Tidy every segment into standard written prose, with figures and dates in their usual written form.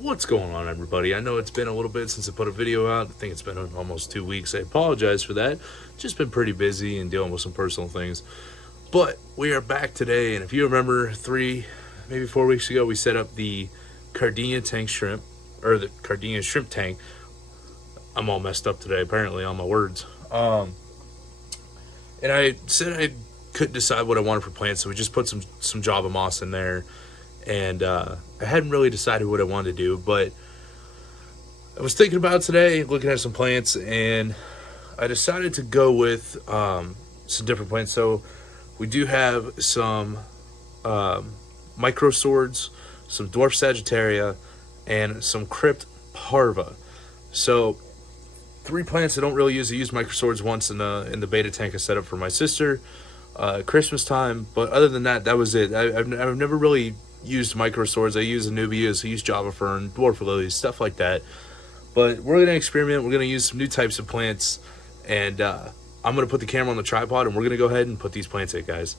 What's going on, everybody? I know it's been a little bit since I put a video out. I think it's been almost 2 weeks. I apologize for that. Just been pretty busy and dealing with some personal things. But we are back today, and if you remember 4 weeks ago, we set up the Caridina tank shrimp, or the Caridina shrimp tank. I'm all messed up today, apparently, on my words. And I said I couldn't decide what I wanted for plants, so we just put some Java moss in there. And I hadn't really decided what I wanted to do, but I was thinking about it today, looking at some plants, and I decided to go with some different plants. So we do have some micro swords, some dwarf sagittaria, and some crypt parva. So 3 plants I don't really use. I used micro swords once in the beta tank I set up for my sister Christmas time, but other than that, that was it. I've never really used micro swords. I use anubias, I use java fern, dwarf lilies, stuff like that. But we're gonna experiment. We're gonna use some new types of plants, and I'm gonna put the camera on the tripod, and we're gonna go ahead and put these plants in, guys.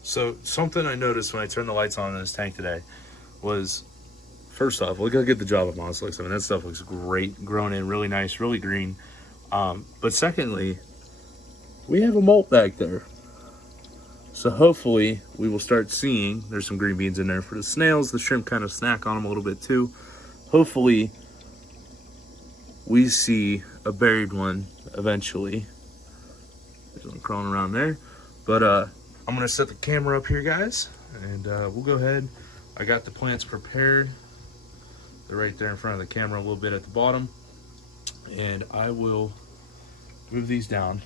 So something I noticed when I turned the lights on in this tank today was, first off, look how good the java moss looks. I mean, that stuff looks great, grown in, really nice, really green. But secondly, we have a molt back there. So hopefully we will start seeing, there's some green beans in there for the snails. The shrimp kind of snack on them a little bit too. Hopefully we see a buried one eventually. There's one crawling around there. But I'm gonna set the camera up here, guys, and we'll go ahead. I got the plants prepared. They're right there in front of the camera, a little bit at the bottom. And I will move these down.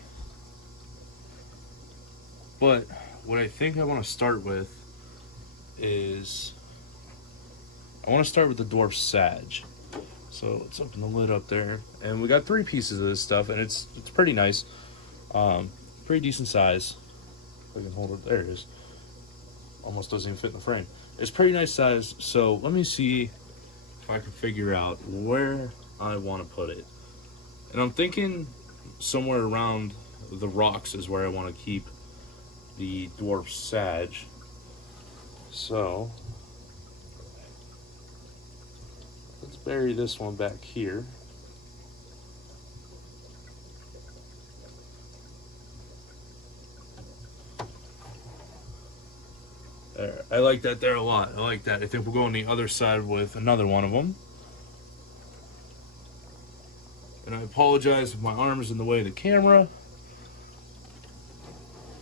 But what I think I want to start with is, I want to start with the dwarf sag. So let's open the lid up there, and we got 3 pieces of this stuff, and it's pretty nice, pretty decent size. If I can hold it, there it is. Almost doesn't even fit in the frame. It's pretty nice size. So let me see if I can figure out where I want to put it. And I'm thinking somewhere around the rocks is where I want to keep the dwarf sag. So let's bury this one back here. There, I like that there a lot. I like that. I think we'll go on the other side with another one of them. And I apologize if my arm is in the way of the camera,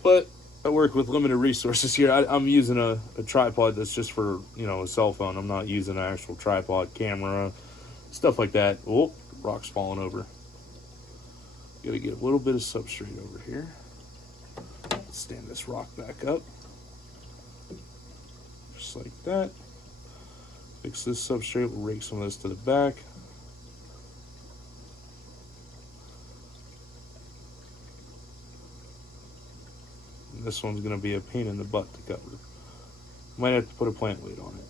but I work with limited resources here. I'm using a tripod that's just for, a cell phone. I'm not using an actual tripod, camera, stuff like that. Oh, rock's falling over. Gotta get a little bit of substrate over here. Let's stand this rock back up. Just like that. Fix this substrate. We'll rake some of this to the back. This one's going to be a pain in the butt to cover. Might have to put a plant weight on it,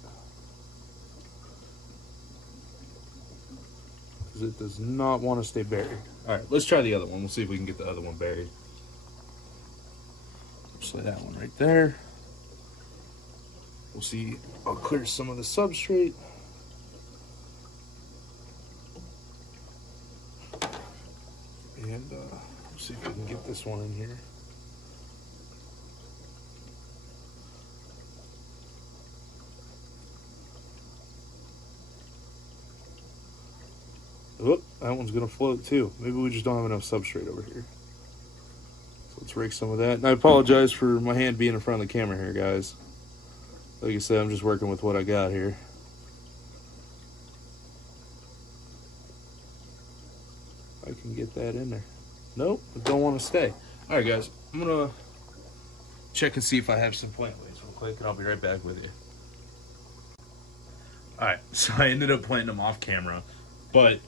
because it does not want to stay buried. Alright, let's try the other one. We'll see if we can get the other one buried. Just lay that one right there. We'll see. I'll clear some of the substrate. And we'll see if we can get this one in here. Oh, that one's gonna float too. Maybe we just don't have enough substrate over here. So let's rake some of that. And I apologize for my hand being in front of the camera here, guys. Like I said, I'm just working with what I got here. I can get that in there. Nope, I don't want to stay. All right, guys, I'm gonna check and see if I have some plant weights real quick, and I'll be right back with you. All right, so I ended up planting them off camera, but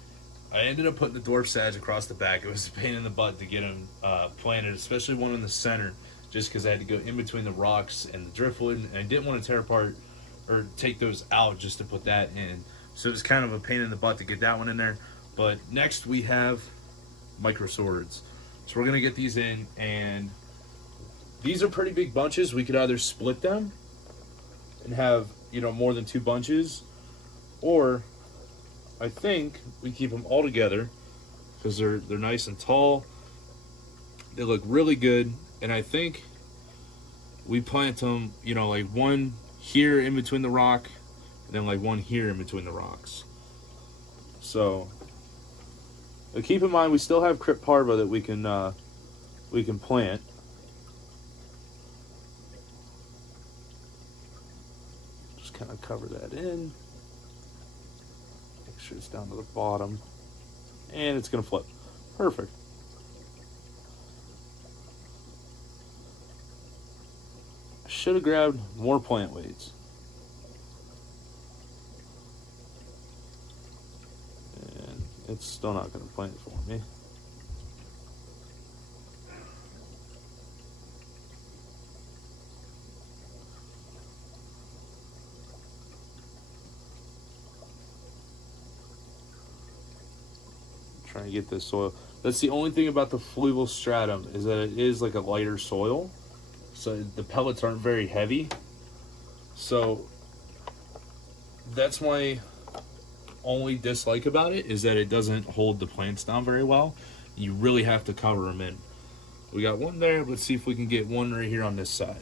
I ended up putting the dwarf sag across the back. It was a pain in the butt to get them planted, especially one in the center, just because I had to go in between the rocks and the driftwood, and I didn't want to tear apart or take those out just to put that in. So it was kind of a pain in the butt to get that one in there. But next we have micro swords. So we're gonna get these in, and these are pretty big bunches. We could either split them and have, you know, more than 2 bunches, or I think we keep them all together because they're nice and tall. They look really good, and I think we plant them, you know, like one here in between the rock, and then like one here in between the rocks. So, but keep in mind we still have Crypt Parva that we can plant. Just kind of cover that in. Make sure it's down to the bottom, and it's gonna flip. Perfect. I should have grabbed more plant weights. And it's still not going to plant for me. I'm trying to get this soil. That's the only thing about the fluvial stratum, is that it is like a lighter soil. So the pellets aren't very heavy. So that's my only dislike about it, is that it doesn't hold the plants down very well. You really have to cover them in. We got one there. Let's see if we can get one right here on this side.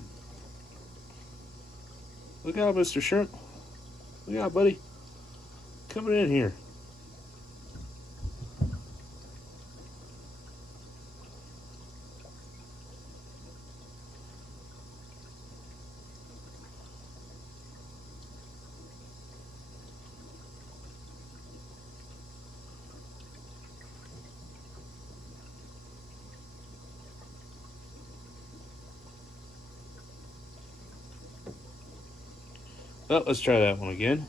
Look out, Mr. Shrimp. Look out, buddy. Coming in here. Well, let's try that one again.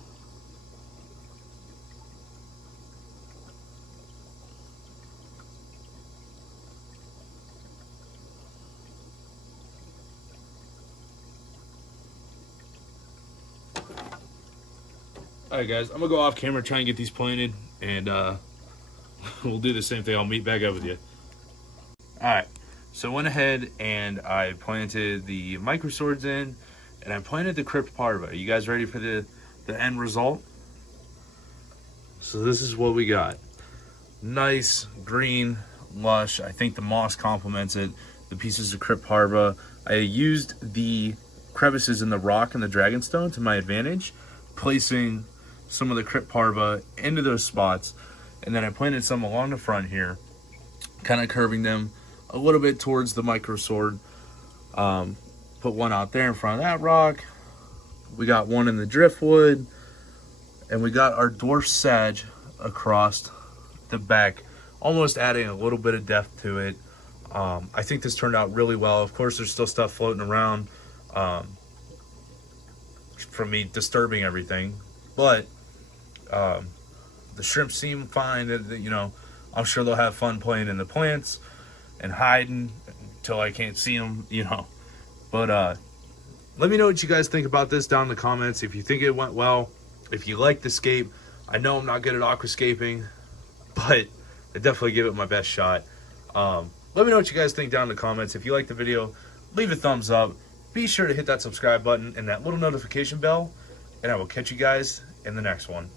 Alright guys, I'm going to go off camera, try and get these planted, and we'll do the same thing. I'll meet back up with you. Alright, so I went ahead and I planted the microswords in, and I planted the Crypt Parva. Are you guys ready for the end result? So this is what we got. Nice, green, lush. I think the moss complements it. The pieces of Crypt Parva. I used the crevices in the rock and the dragonstone to my advantage, placing some of the Crypt Parva into those spots. And then I planted some along the front here, kind of curving them a little bit towards the microsword. Put one out there in front of that rock. We got one in the driftwood, and we got our dwarf sedge across the back, almost adding a little bit of depth to it. I think this turned out really well. Of course, there's still stuff floating around from me disturbing everything, but the shrimp seem fine. You know, I'm sure they'll have fun playing in the plants and hiding until I can't see them, you know. But let me know what you guys think about this down in the comments. If you think it went well, if you like the scape. I know I'm not good at aquascaping, but I definitely give it my best shot. Let me know what you guys think down in the comments. If you like the video, leave a thumbs up. Be sure to hit that subscribe button and that little notification bell, and I will catch you guys in the next one.